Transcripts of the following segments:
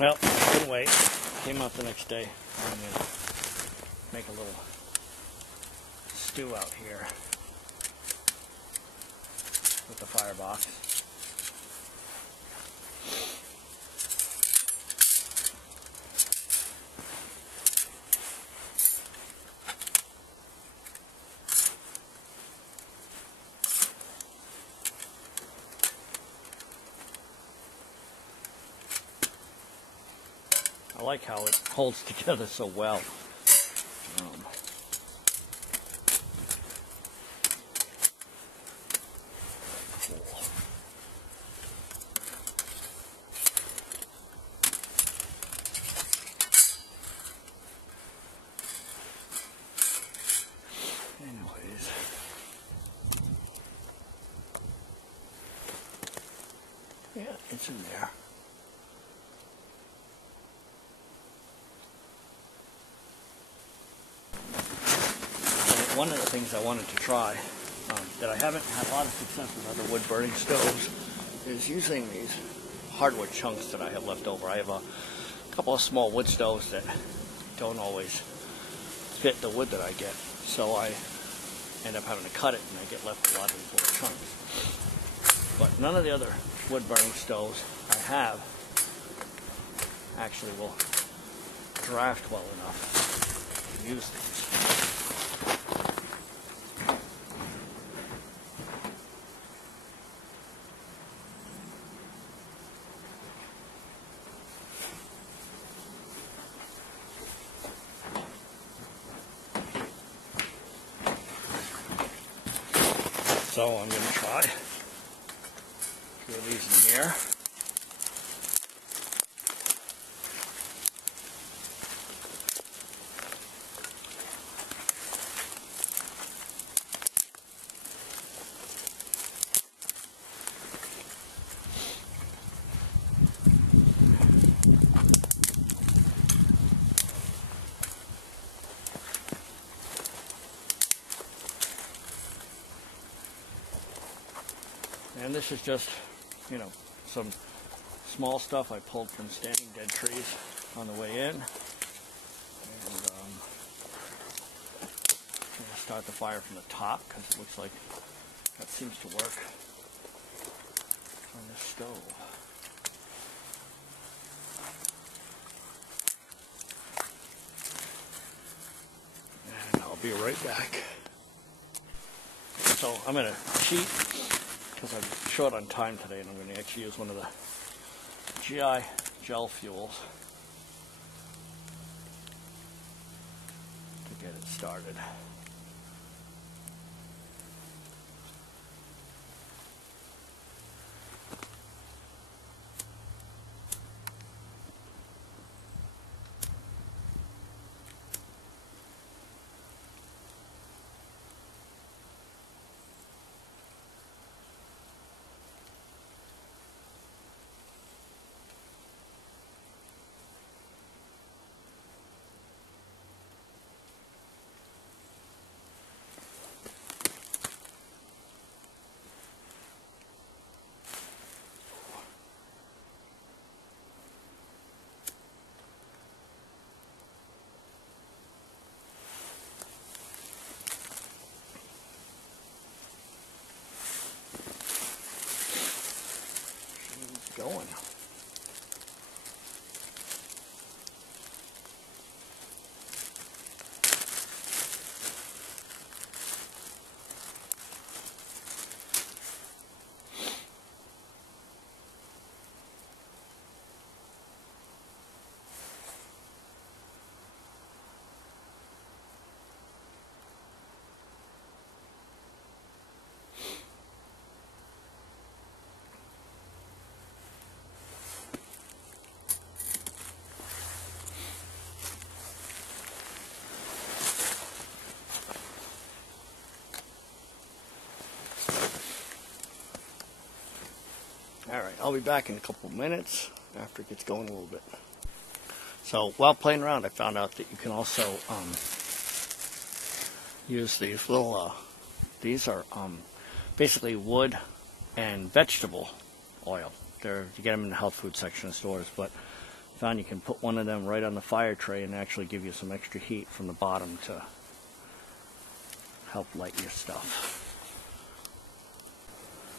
Well, couldn't wait. Came out the next day. I'm going to make a little stew out here with the firebox. I like how it holds together so well. Anyways, yeah, it's in there. One of the things I wanted to try that I haven't had a lot of success with other wood burning stoves is using these hardwood chunks that I have left over. I have a couple of small wood stoves that don't always fit the wood that I get, so I end up having to cut it and I get left a lot of these little chunks. But none of the other wood burning stoves I have actually will draft well enough to use these. So I'm going to try a few of these in here. And this is just, you know, some small stuff I pulled from standing dead trees on the way in. And I'm going to start the fire from the top because it looks like that seems to work on this stove. And I'll be right back. So I'm going to cheat because I'm short on time today, and I'm going to actually use one of the GI gel fuels to get it started. Going. Alright, I'll be back in a couple of minutes after it gets going a little bit. So while playing around, I found out that you can also use these little, these are basically wood and vegetable oil. You get them in the health food section of stores, but found you can put one of them right on the fire tray and actually give you some extra heat from the bottom to help light your stuff.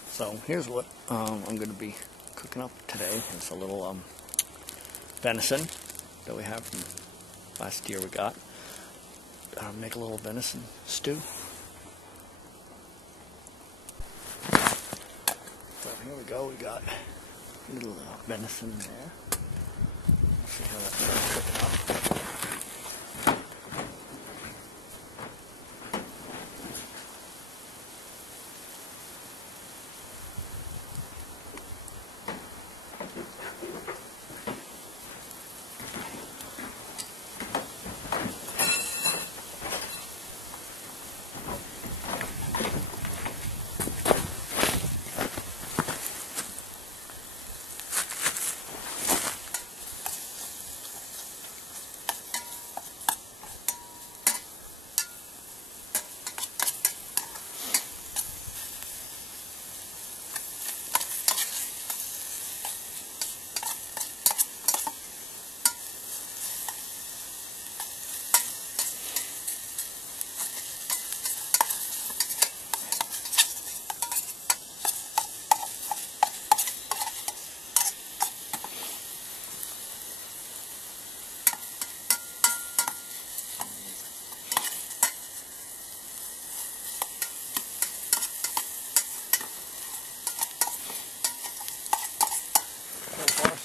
So here's what I'm going to be cooking up today. It's a little venison that we have from last year we got. Make a little venison stew. So here we go. We got a little venison there. Let's see how that's cooking up.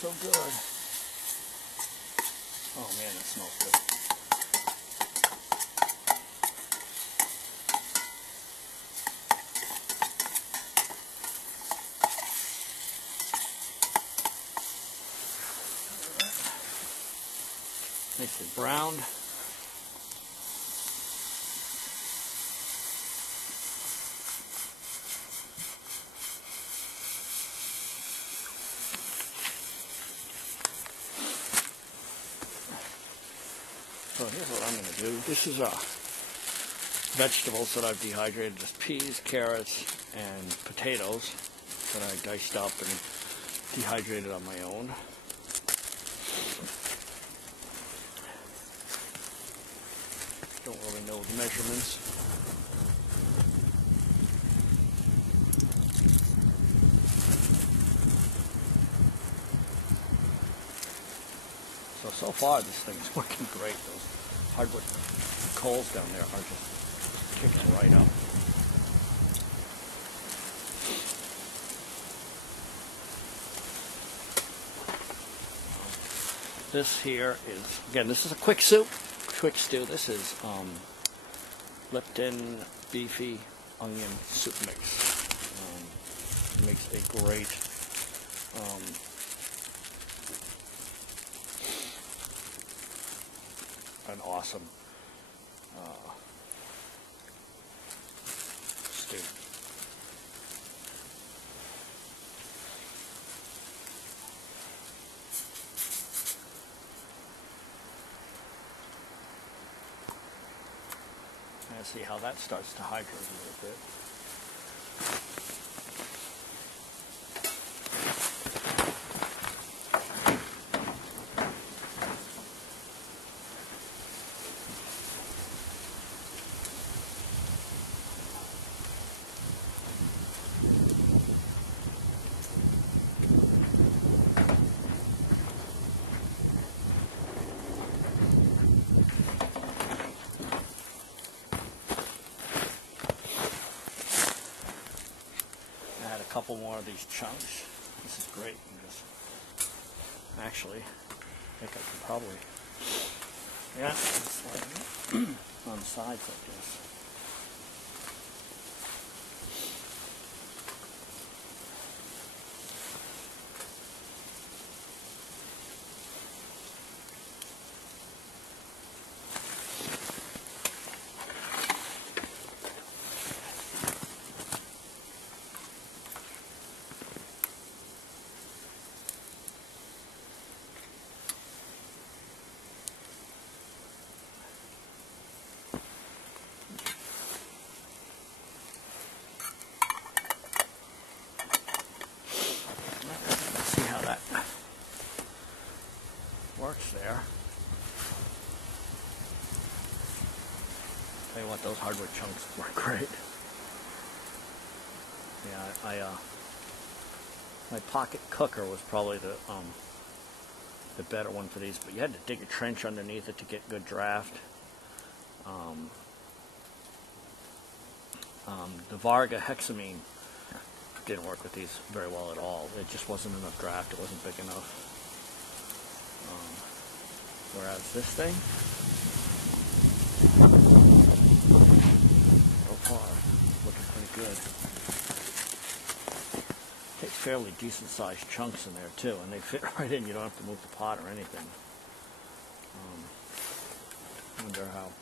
So good. Oh man, it smells good. Nice and browned. So here's what I'm going to do. This is vegetables that I've dehydrated, just peas, carrots, and potatoes that I diced up and dehydrated on my own. Don't really know the measurements. So far this thing is working great. Those hardwood coals down there are just kicking right up. This here is, again, this is a quick stew. This is Lipton beefy onion soup mix. It makes a great an awesome stew. And see how that starts to hydrate a little bit. Couple more of these chunks. This is great. Actually, I think I can probably, on the sides like this. works there. Tell you what, those hardwood chunks work great. Yeah, my pocket cooker was probably the better one for these, but you had to dig a trench underneath it to get good draft. The Varga hexamine didn't work with these very well at all. It just wasn't enough draft. It wasn't big enough. Whereas this thing, so far, looking pretty good. Takes fairly decent sized chunks in there too, and they fit right in. You don't have to move the pot or anything. I wonder how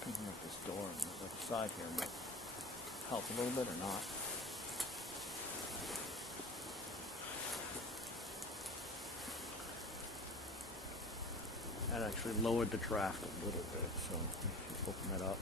picking up this door on the other side here might help a little bit or not. That actually lowered the draft a little bit, so open that up.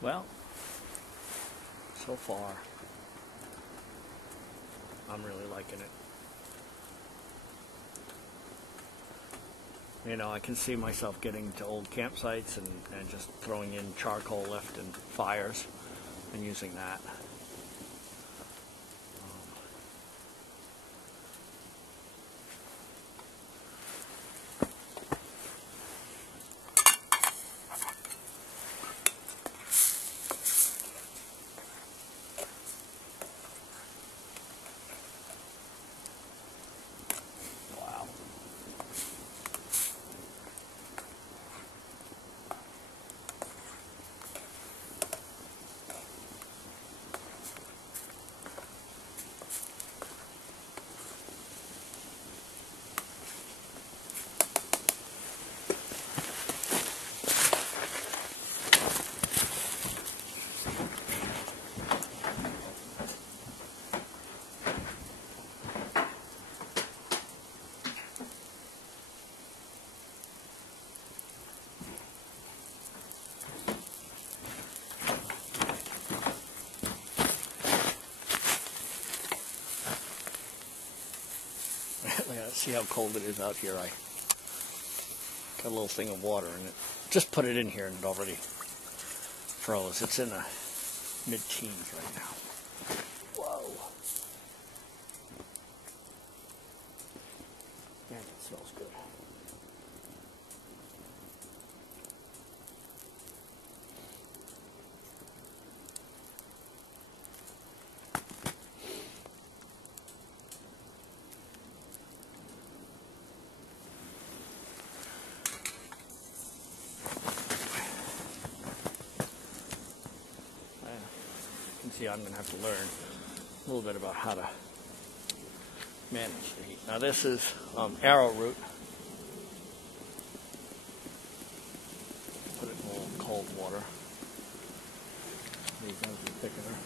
Well, so far, I'm really liking it. You know, I can see myself getting to old campsites and just throwing in charcoal left in fires and using that. See how cold it is out here. I got a little thing of water in it. Just put it in here and it already froze. It's in the mid-teens right now. Whoa. Man, it smells good. See, I'm going to have to learn a little bit about how to manage the heat. Now this is arrowroot. Put it in a little cold water. These ones are thickener.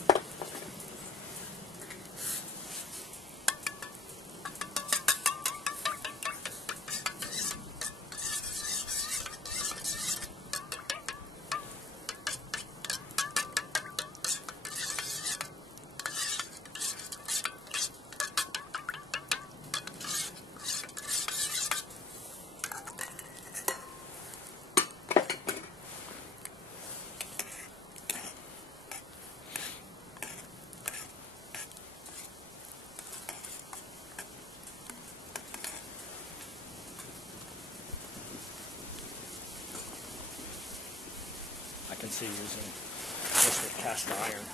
efficiency using just with cast iron.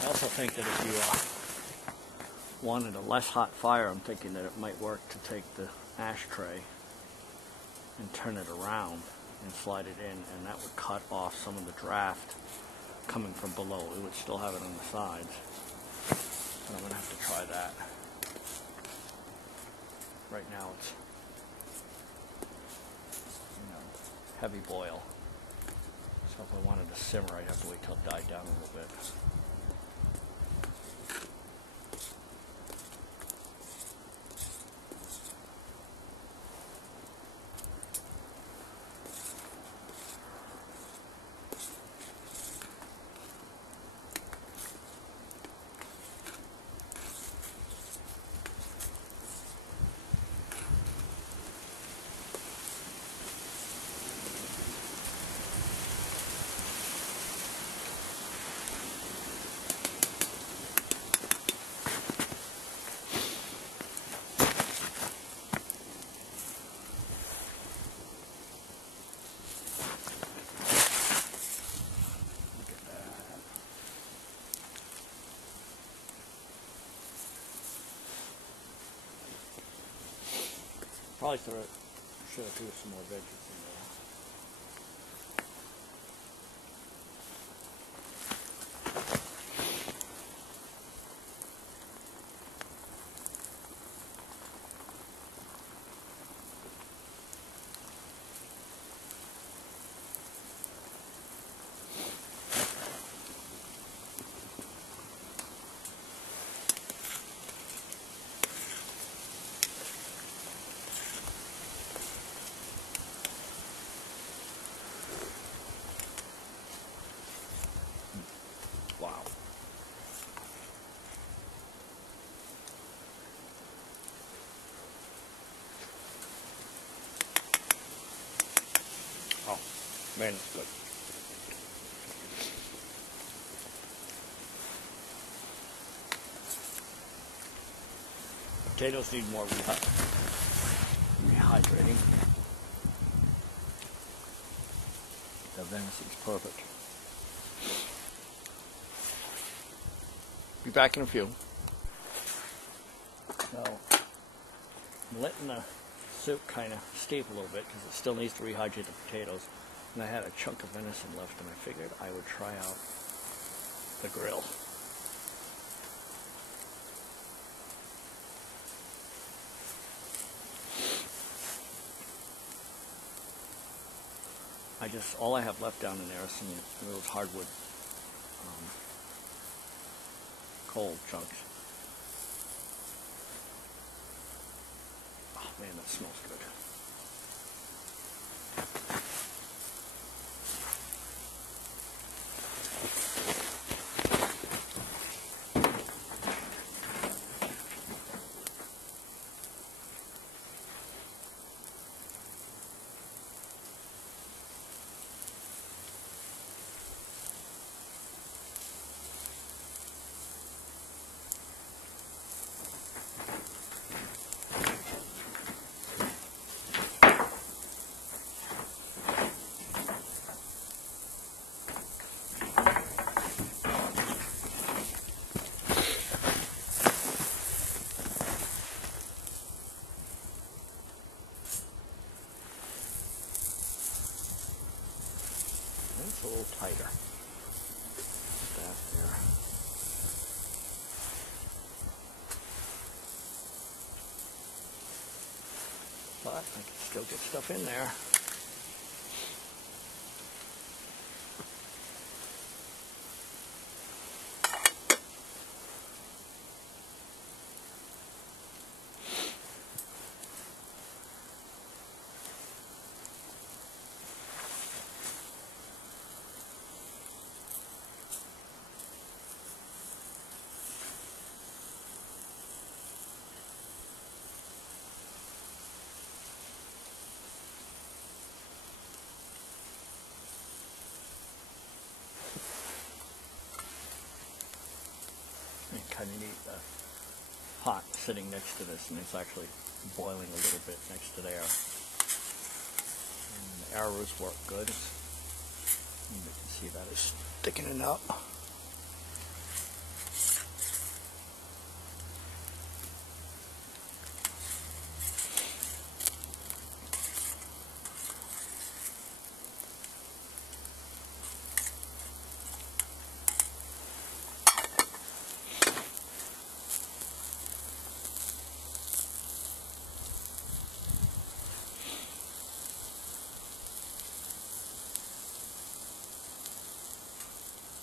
I also think that if you wanted a less hot fire, I'm thinking that it might work to take the ashtray and turn it around and slide it in, and that would cut off some of the draft coming from below. It would still have it on the sides, but I'm going to have to try that. Right now it's, heavy boil, so if I wanted to simmer, I'd have to wait till it died down a little bit. Probably should have threw some more veggies in there. Wow. Oh, man, it's good. Potatoes need more rehydrating. The venison's perfect. Be back in a few. So, I'm letting the soup kind of steep a little bit because it still needs to rehydrate the potatoes. And I had a chunk of venison left, and I figured I would try out the grill. All I have left down in there is some of those hardwood coal chunks. Oh man, that smells good. It's a little tighter. Put that there. But I can still get stuff in there. kind of neat. The pot sitting next to this, and it's actually boiling a little bit next to there. And the arrows work good. You can see that it's thickening up.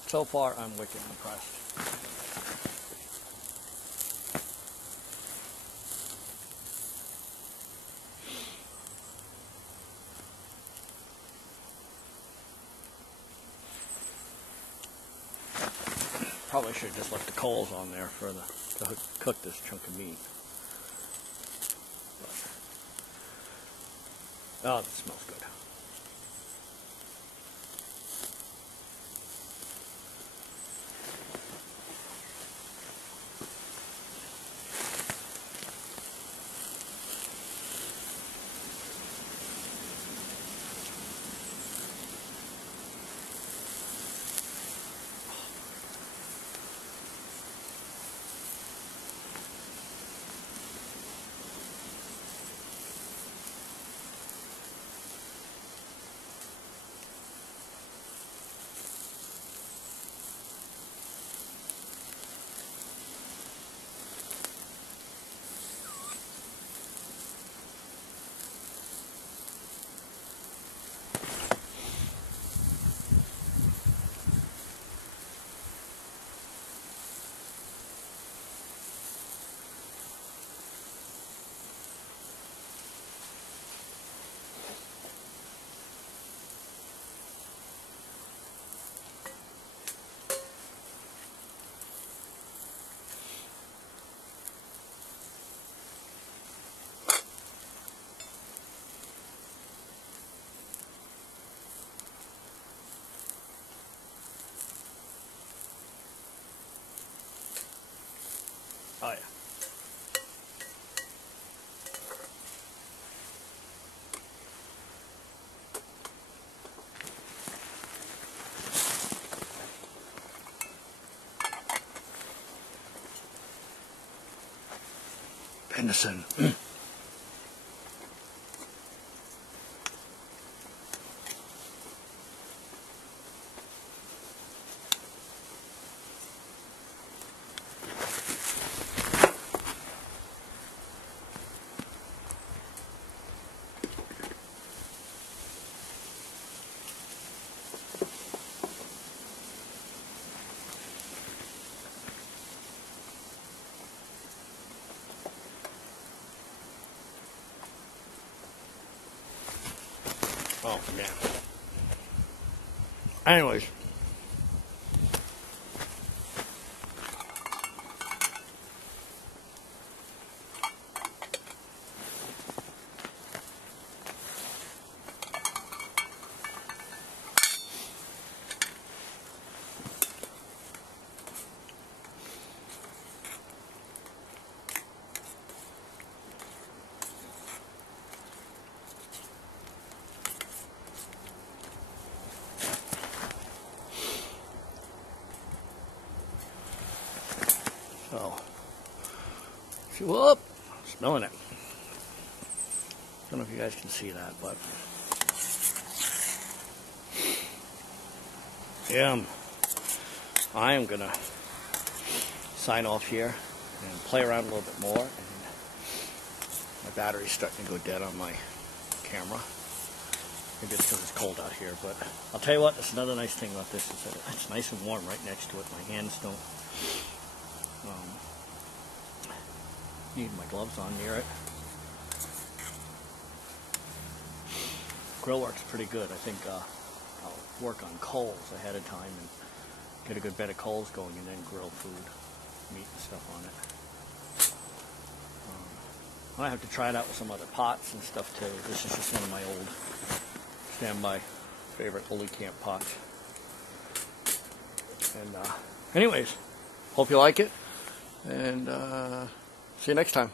So far, I'm wicked impressed. Probably should have just left the coals on there for to cook this chunk of meat. But, oh, that smells good. Oh yeah. Venison. Oh, man. Anyways. So, whoop, smelling it. Don't know if you guys can see that, but yeah, I am gonna sign off here and play around a little bit more. And my battery's starting to go dead on my camera. Maybe it's because it's cold out here, but I'll tell you what, that's another nice thing about this is that it's nice and warm right next to it. My hands don't need my gloves on near it. Grill works pretty good. I think I'll work on coals ahead of time and get a good bed of coals going and then grill food, meat and stuff on it. I might have to try it out with some other pots and stuff too. This is just one of my old standby favorite Holy Camp pots. And anyways, hope you like it. And see you next time.